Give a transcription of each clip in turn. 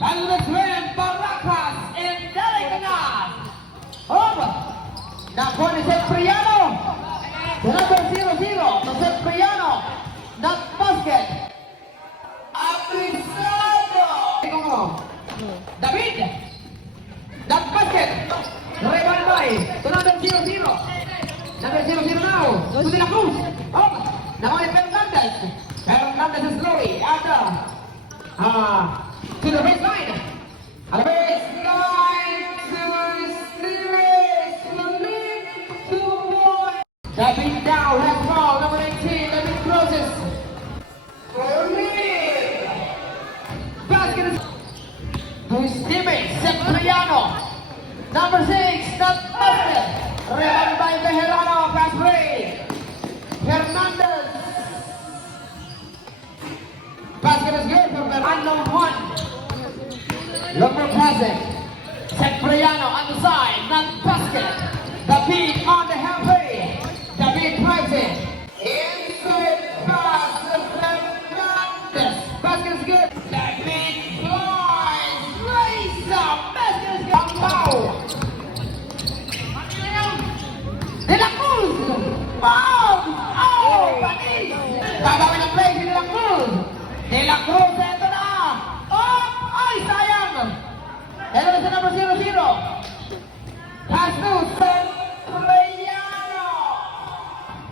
Balance win, Barracas in Delicanas. Over. Nakuha ni Cipriano. The number 0-0 to Cipriano. Not basket. Abisado. David. Not basket. Rebound by to number 0-0. Number 0-0 now. To De La Cruz. Over. Nakuha ni Fernandez. Fernandez is glory. After. To the baseline. At the baseline to Steelers. David down has foul. Number 18. David closes. Basket is to his teammate Cipriano. Number 6. Not busted. Rebound by Bejarano. Pass break. Hernandez. Basket is good for the unknown one. Look for passing. Cipriano on the side, not basket. David on the halfway. David drives it. Inside pass to Fernandez. Basket is good. David boys. Raise up. Basket is good. Foul. De La Cruz. Foul. Oh, Panis. Gagawin ang play si De La Cruz. De La Cruz, ito na! Oh! Ay, sayang! Ito na sa number 0-0. Pass to Cipriano.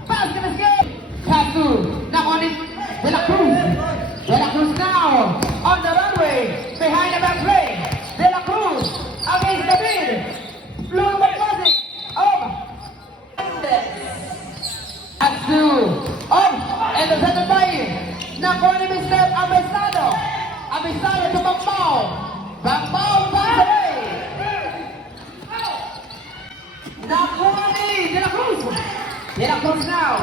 Basket is good. Pass to Nakonin De La Cruz. De La Cruz now on the runway. Behind the back play. De La Cruz against David. Blue by passing. Pass to and the center by Nakuha ni Mr. Abisado. Abisado to Bambao. Bambao pass away. Nakuha ni De La Cruz. De La Cruz now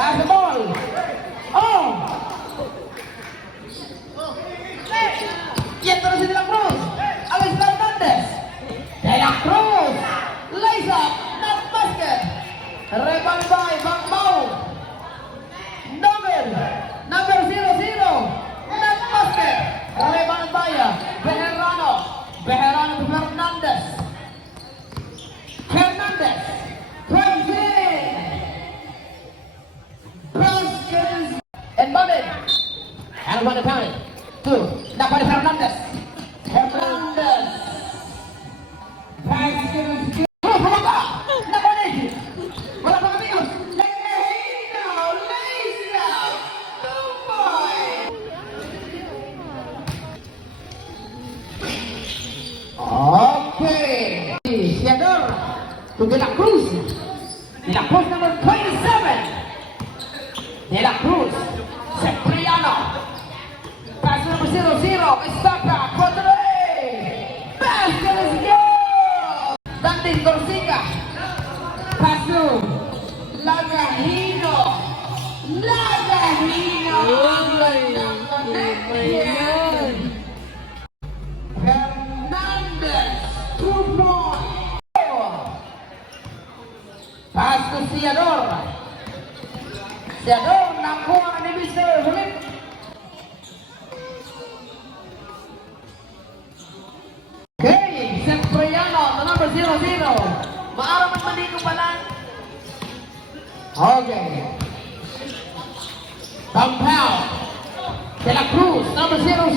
has the ball. Oh! Yan na si De La Cruz. Alex Fernandez. De La Cruz. Lays up. Not basket. Rebound by Bambao. Number 0-0. Not basket. Rebound by Bejarano. Bejarano to Fernandez. Fernandez. Drives in. Basket is embedded. And one time. Two. Now by Fernandez. Fernandez. Basket is good. Okay. Siador to De La Cruz. De La Cruz number 27. De La Cruz. Cipriano. Pass number 0-0. Stop back for the way. Basket is good. Dante Corsica. Pass to Lagahino. Lagahino. Pass to Siador. Siador nakuha ni Mr. Philip. Okay, Cipriano, the number 0-0. Maaraman maniko pala. Okay. Compound. De La Cruz, number 0-0.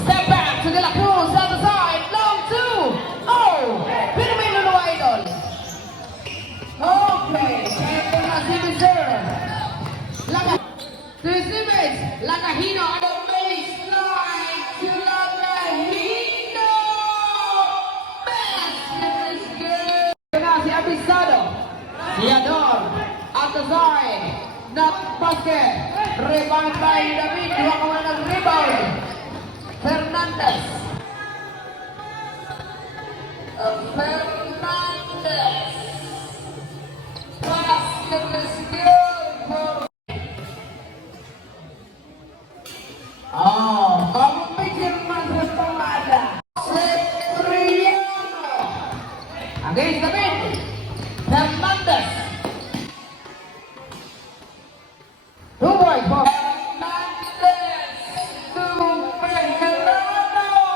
Step back to De La Cruz on the side. Long two. Oh, Pinamay Lulu Idol. Okay, ito na si Mr. To his teammates, Lagahino on the baseline to Lagahino. Basket is good. Ito na si Abisado. Siador at the side. Not basket. Rebound by David. Huwag ka ng rebound. Fernandez. Fernandez. Basket is good for... Pagpikir man sa pamada. Cipriano. Against David. Fernandez. 2 points for Fernandez to Bejarano.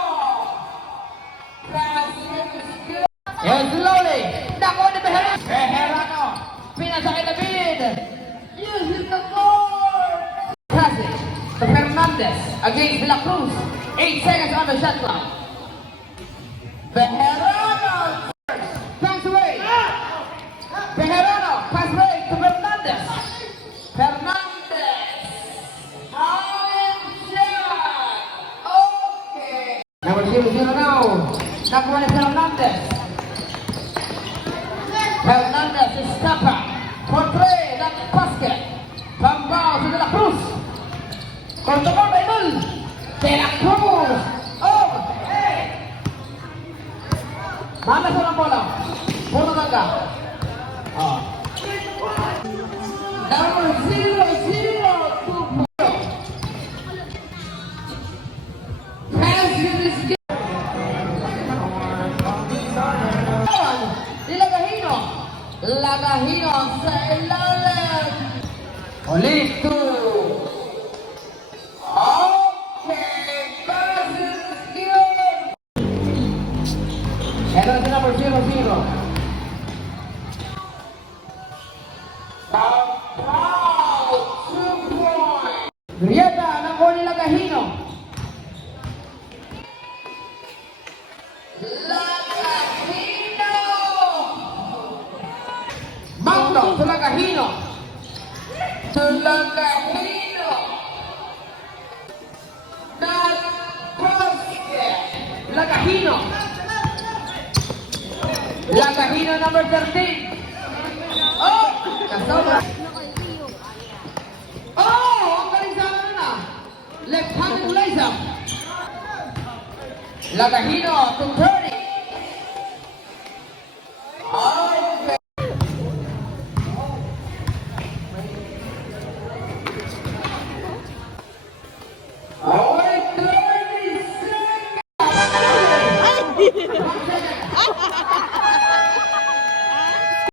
Fernandez against De La Cruz. 8 seconds on the shot clock. Bejarano pass away. Bejarano pass away to Fernandez. Fernandez. Iron shot. Okay. Number 0-0 now. Number 1 is Fernandez. Fernandez is stopper. For 3, not basket. From Bao to De La Cruz. Control by Bull. De La Cruz. Oh! Mana sa bola? Puro tangga. Oh. Number 0-0 to pass is good. Lagahino. Lagahino sa ilalim. Ulit 2. Okay, pass is good. Hello sa number 0-0. About 2 points. Grieta ng Oli Lagahino. Lagahino! Mando to Lagahino. To Lagahino. Not basket. Lagahino. Lagahino number 13. Oh! Kasama. Oh! Ang galing sa ano na. Left-handed laser. Lagahino to 30.